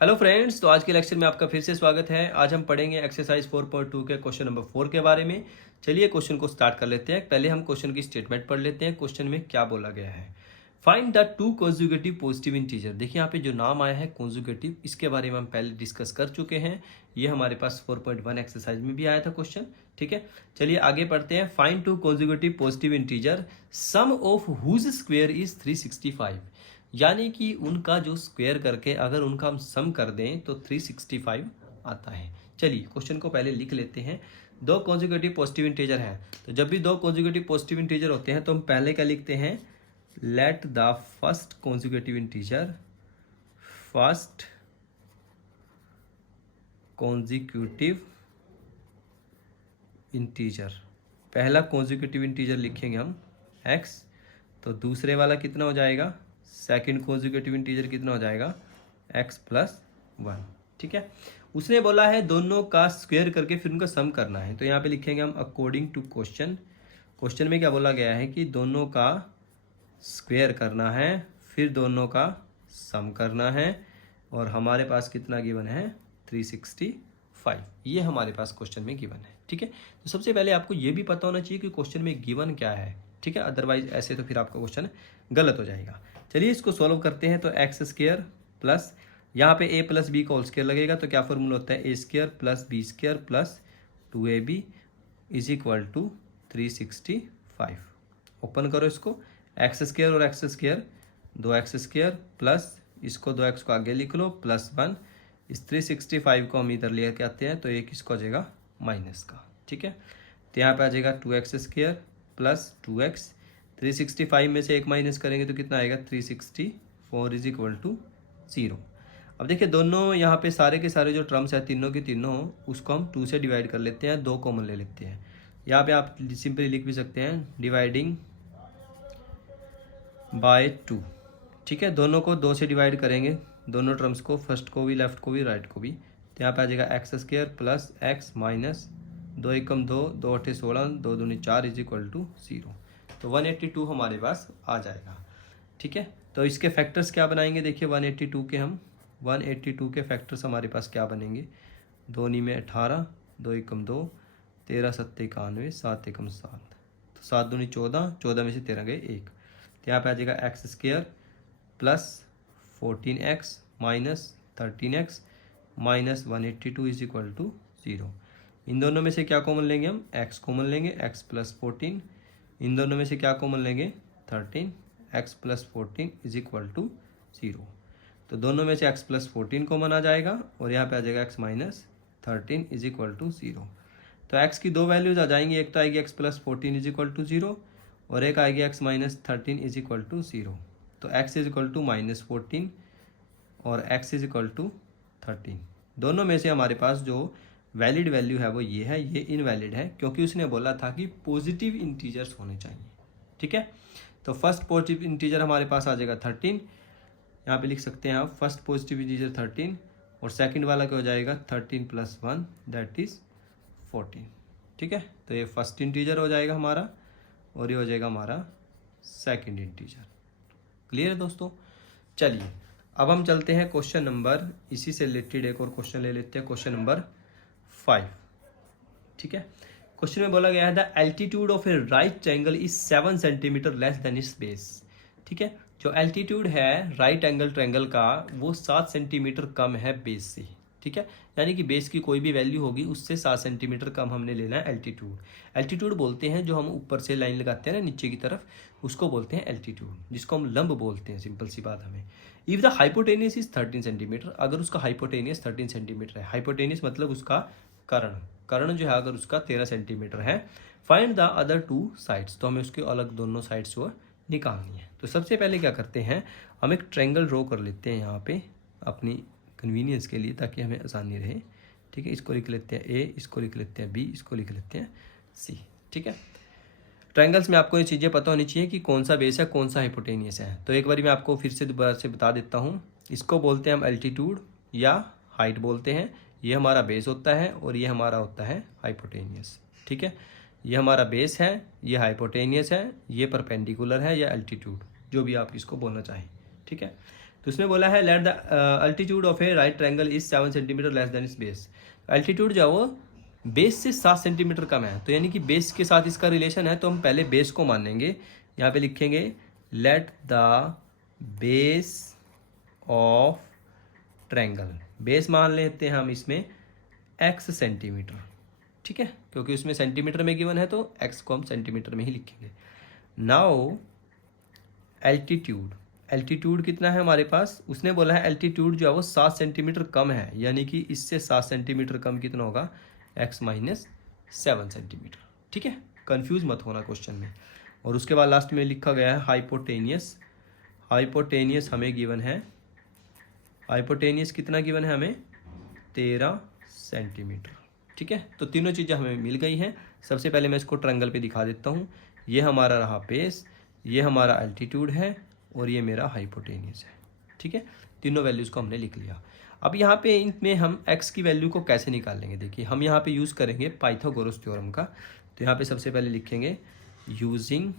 Hello friends, तो आज के लेक्चर में आपका फिर से स्वागत है। आज हम पढ़ेंगे एक्सरसाइज 4.2 के क्वेश्चन नंबर 4 के बारे में। चलिए क्वेश्चन को स्टार्ट कर लेते हैं। पहले हम क्वेश्चन की स्टेटमेंट पढ़ लेते हैं। क्वेश्चन में क्या बोला गया है, find the two conjugative positive integer. देखिए यहाँ पे जो नाम आया है कॉन्जुगेटिव, इसके बारे में हम पहले डिस्कस कर चुके हैं। ये हमारे पास 4.1 एक्सरसाइज में भी आया था क्वेश्चन। ठीक है, चलिए आगे पढ़ते हैं। Find two conjugative positive integer sum of whose square is 365। यानी कि उनका जो स्क्वायर करके अगर उनका हम सम कर दें तो 365 आता है। चलिए क्वेश्चन को पहले लिख लेते हैं। दो कॉन्जुगेटिव पॉजिटिव इंटीजर हैं, तो जब भी दो कॉन्जुगेटिव पॉजिटिव इंटीजर होते हैं तो हम पहले क्या लिखते हैं, let the first conjugative integer पहला कॉन्जुगेटिव इंटीजर लिखेंगे हम x, तो दूसरे वाला कितना हो जाएगा, सेकंड कॉन्जुगेटिव इंटीजर कितना हो जाएगा, x+1। ठीक है, उसने बोला है दोनों का स्क्वायर करके फिर उनका सम करना है, तो यहाँ पे लिखेंगे हम अकॉर्डिंग टू क्वेश्चन में क्या बोला गया है कि दोनों का स्क्वायर करना है फिर दोनों का सम करना है, और हमारे पास कितना गिवन है, 365। ये हमारे पास क्वेश्चन में गिवन है। ठीक है, तो सबसे पहले आपको ये भी पता होना चाहिए कि क्वेश्चन में गिवन क्या है। ठीक है, अदरवाइज ऐसे तो फिर आपका क्वेश्चन गलत हो जाएगा। चलिए इसको सॉल्व करते हैं। तो एक्स स्क्वायर प्लस यहाँ पे ए प्लस बी का होल स्क्वायर लगेगा, तो क्या फॉर्मूला होता है, A square plus B square plus 2ab is equal to 365। Open करो इसको, एक्स स्क्वायर और x square 2x square plus इसको 2x को आगे लिख लो +1। इस 365 को हम इधर लेकर आते हैं तो एक इसको आ जाएगा माइनस का। ठीक है, तो यहाँ पे आ जाएगा 2x स्क्वायर प्लस 2x, 365 में से एक माइनस करेंगे तो कितना आएगा, 364 इज इक्वल टू 0। अब देखिए दोनों यहाँ पे सारे के सारे जो टर्म्स है तीनों की तीनों, उसको हम 2 से डिवाइड कर लेते हैं, 2 कॉमन ले लेते हैं। यहाँ पे आप सिंपली लिख भी सकते हैं डिवाइडिंग बाय 2। ठीक है, दोनों को 2 से डिवाइड करेंगे, दोनों टर्म्स को, फर्स्ट को भी, लेफ्ट को भी, राइट को भी। तो यहाँ पे आ जाएगा x square plus x minus 2 एकम 2, 2 अठे 16, 2 दूनी 4 इज इक्वल टू 0। तो 182 हमारे पास आ जाएगा। ठीक है, तो इसके फैक्टर्स क्या बनाएंगे, देखिए 182 के फैक्टर्स हमारे पास क्या बनेंगे, 2 नी में 18, 2 एकम 2, 13 सत्ते 91, 7 एकम 7, तो 7 दूनी 14, 14 में से 13 गए 1। तो यहाँ पे आ जाएगा x square plus 14x minus 13x minus 182 is equal to 0। इन दोनों में से क्या कॉमन लेंगे हम, x कॉमन लेंगे, x प्लस 14। इन दोनों में से क्या कॉमन लेंगे, 13, x plus 14 is equal to 0। तो दोनों में से x प्लस 14 कॉमन आ जाएगा, और यहाँ पे आ जाएगा x minus 13 is equal to 0। तो x की दो वैल्यूज आ जाएंगी, एक तो आएगी x plus 14 is equal to 0, और एक आएगी x minus 13 is equal to 0। तो x इज इक्वल टू -14 और x इज इक्वल टू 13। दोनों में से हमारे पास जो वैलिड वैल्यू है वो ये है, ये इनवैलिड है क्योंकि उसने बोला था कि पॉजिटिव इंटीजर्स होने चाहिए। ठीक है, तो फर्स्ट पॉजिटिव इंटीजर हमारे पास आ जाएगा 13, यहाँ पे लिख सकते हैं आप फर्स्ट पॉजिटिव इंटीजर 13, और सेकंड वाला क्या हो जाएगा 13 + 1 दैट इज 14। ठीक है, तो ये फर्स्ट इंटीजर हो जाएगा हमारा, और ये हो जाएगा हमारा सेकंड इंटीजर। क्लियर है दोस्तों। चलिए अब हम चलते हैं क्वेश्चन नंबर, इसी से रिलेटेड एक और क्वेश्चन ले लेते हैं, क्वेश्चन नंबर 5। ठीक है, क्वेश्चन में बोला गया है the altitude of A right triangle is 7 centimetre less than it's base. ठीक है, जो एल्टीट्यूड है राइट एंगल ट्रायंगल का वो 7 सेंटीमीटर कम है बेस से। ठीक है, यानी कि बेस की कोई भी वैल्यू होगी उससे 7 सेंटीमीटर कम हमने लेना है एल्टीट्यूड। एल्टीट्यूड बोलते हैं जो हम ऊपर से लाइन लगाते हैं ना नीचे की तरफ, उसको बोलते हैं एल्टीट्यूड, जिसको हम लंब बोलते हैं। सिंपल सी बात हमें, if the hypotenuse is 13 centimetre, अगर उसका हाइपोटेनियस 13 सेंटीमीटर है, हाइपोटेनियस मतलब उसका कर्ण जो है अगर उसका 13 सेंटीमीटर है, फाइंड द अदर 2 साइड्स, तो हमें उसके अलग दोनों साइड्स को निकालनी है। तो सबसे पहले क्या करते हैं, हम एक ट्रायंगल ड्रॉ कर लेते हैं यहाँ पे अपनी कन्वीनियंस के लिए, ताकि हमें आसानी रहे। ठीक है, इसको लिख लेते हैं ए, इसको लिख लेते हैं बी, इसको लिख लेते हैं सी। ठीक है, ट्रायंगल्स में आपको ये चीज़ें पता होनी चाहिए कि कौन सा बेस है कौन सा हाइपोटेनियस है। तो एक बार मैं आपको फिर से दोबारा से बता देता हूँ, इसको बोलते हैं हम एल्टीट्यूड या हाइट बोलते हैं, ये हमारा बेस होता है और ये हमारा होता है हाइपोटेनियस। ठीक है, ये हमारा बेस है, ये हाइपोटेनियस है, ये परपेंडिकुलर है या एल्टीट्यूड, जो भी आप इसको बोलना चाहें। ठीक है, तो उसमें बोला है let the altitude of A right triangle is 7 centimetre less than it's base. Altitude जो है वो बेस से 7 सेंटीमीटर कम है, तो यानी कि बेस के साथ इसका रिलेशन है, तो हम पहले बेस को मानेंगे। यहाँ पे लिखेंगे let the base of triangle, base मान लेते हैं हम इसमें x सेंटीमीटर, ठीक है, क्योंकि उसमें सेंटीमीटर में गिवन है तो x को हम सेंटीमीटर में ही लिखेंगे। नाउ एल्टीट्यूड, एल्टीट्यूड कितना है हमारे पास, उसने बोला है एल्टीट्यूड जो है वो 7 सेंटीमीटर कम है, यानी कि इससे 7 सेंटीमीटर कम कितना होगा, x माइनस 7 सेंटीमीटर, ठीक है, कंफ्यूज मत होना क्वेश्चन में। और उसके बाद लास्ट में लिखा गया है हाइपोटेनियस, हाइपोटेनियस हमें गिवन है, हाइपोटेनियस कितना गिवन है हमें 13 सेंटीमीटर, ठीक है। तो तीनों चीज़ें हमें मिल गई हैं। सबसे पहले मैं इसको ट्रायंगल पे दिखा देता हूँ। ये हमारा रहा बेस, ये हमारा अल्टीट्यूड है और ये मेरा हाइपोटेनियस है, ठीक है। तीनों वैल्यूज़ को हमने लिख लिया। अब यहाँ पे इनमें हम x की वैल्यू को कैसे निकालेंगे, देखिए हम यहाँ पे यूज़ करेंगे पाइथागोरस थ्योरम का। तो यहाँ पे सबसे पहले लिखेंगे using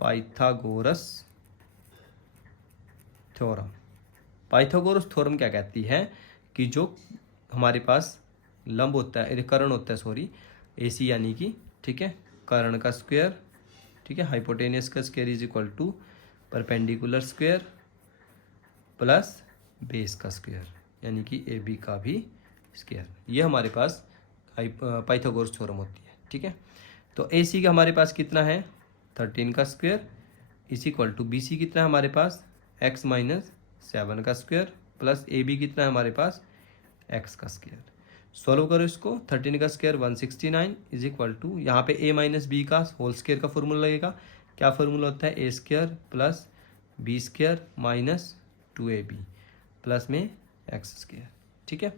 Pythagoras theorem. Pythagoras theorem क्या कहती है कि जो हमारे पास लंब होता है, कर्ण होता है, सॉरी AC यानी कि, ठीक है, कर्ण का स्क्वायर, ठीक है, हाइपोटेनियस का square is equal to perpendicular square plus base का स्क्वायर यानी कि AB का भी स्क्वायर। ये हमारे पास पाइथागोरस थ्योरम होती है, ठीक है। तो AC का हमारे पास कितना है 13 का square is equal to BC कितना है हमारे पास x माइनस 7 का स्क्वायर प्लस AB कितना है हमारे पास x का स्क्वायर। सॉल्व करो इसको, 13 का स्क्वायर 169 इज इक्वल टू, यहाँ पे a माइनस बी का होल स्क्वायर का फॉर्मूला लगेगा। क्या फॉर्मूला होता है, a square plus B square minus 2ab plus में x स्क्वायर, ठीक है।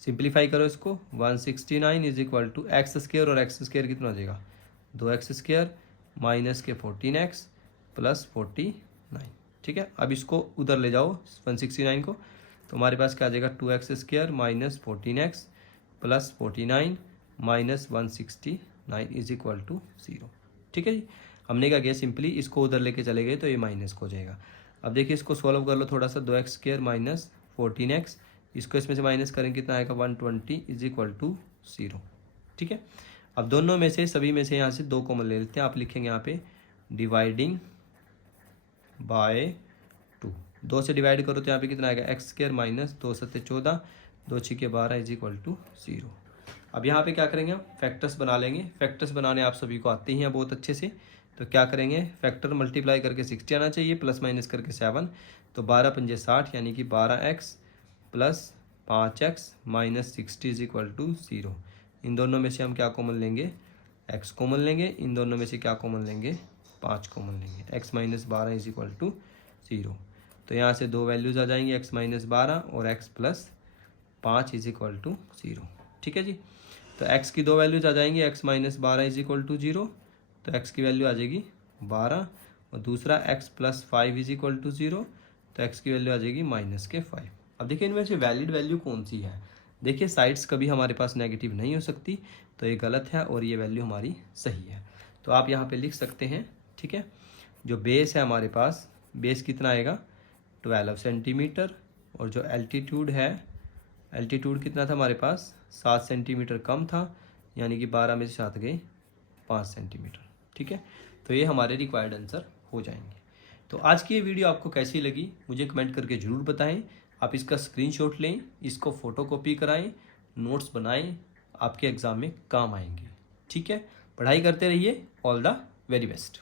सिंप्लीफाई करो इसको, 169 is equal to x square और एक्स स्क्वायर कितना हो जाएगा 2x स्क्वायर माइनस के 14x प्लस 49, ठीक है। अब इसको उधर ले जाओ 169 को, तो हमारे पास क्या आ जाएगा 2x square minus 14x plus 49 minus 169 is equal to 0, ठीक है जी। हमने क्या किया, सिंपली इसको उधर लेके चले गए तो ये माइनस को हो जाएगा। अब देखिए इसको सॉल्व कर लो थोड़ा सा, 2x स्क्वायर माइनस 14x, इसको इसमें से माइनस करेंगे कितना आएगा 120 इज इक्वल टू 0, ठीक है। अब दोनों में से सभी में से यहाँ से 2 कॉमन ले लेते हैं। आप लिखेंगे यहाँ पे डिवाइडिंग बाय 2, 2 से डिवाइड करो तो यहाँ पे कितना आएगा x square minus 2 7 14 2 6 12 is equal to 0। अब यहाँ पे क्या करेंगे हम फैक्टर्स बना लेंगे। फैक्टर्स बनाने आप सभी को आते ही हैं बहुत अच्छे से, तो क्या करेंगे फैक्टर मल्टीप्लाई करके 60 आना चाहिए प्लस माइनस करके 7, तो 12 पंजे 60 यानी कि 12x plus 5x minus 60 is equal to 0। इन दोनों में से हम क्या कॉमन लेंगे, x कॉमन लेंगे, इन दोनों में से क्या कॉमन लेंगे 5 कॉमन लेंगे, x minus 12 is equal to 0। तो यहाँ से 2 वैल्यूज़ आ जाएंगी x माइनस 12 और x plus 5 is equal to 0, ठीक है जी। तो x की 2 वैल्यूज आ जाएंगी, x minus 12 is equal to 0, तो x की वैल्यू आ जाएगी 12 और दूसरा x plus 5 is equal to 0, तो x की वैल्यू आ जाएगी माइनस के 5। अब देखिए इनमें से वैलिड वैल्यू कौन सी है, देखिए साइड्स कभी हमारे पास नेगेटिव नहीं हो सकती, तो ये गलत है और ये वैल्यू हमारी सही है। तो आप यहाँ पे लिख सकते हैं, ठीक है। जो बेस है हमारे पास, बेस कितना आएगा 12 सेंटीमीटर और जो एल्टीट्यूड है, एल्टीट्यूड कितना था हमारे पास 7 सेंटीमीटर कम था, यानी कि 12 में से 7 गए 5 सेंटीमीटर, ठीक है। तो ये हमारे रिक्वायर्ड आंसर हो जाएंगे। तो आज की ये वीडियो आपको कैसी लगी मुझे कमेंट करके ज़रूर बताएं। आप इसका स्क्रीनशॉट लें, इसको फोटोकॉपी कराएं, नोट्स बनाएं, आपके एग्ज़ाम में काम आएंगे, ठीक है। पढ़ाई करते रहिए, ऑल द वेरी बेस्ट।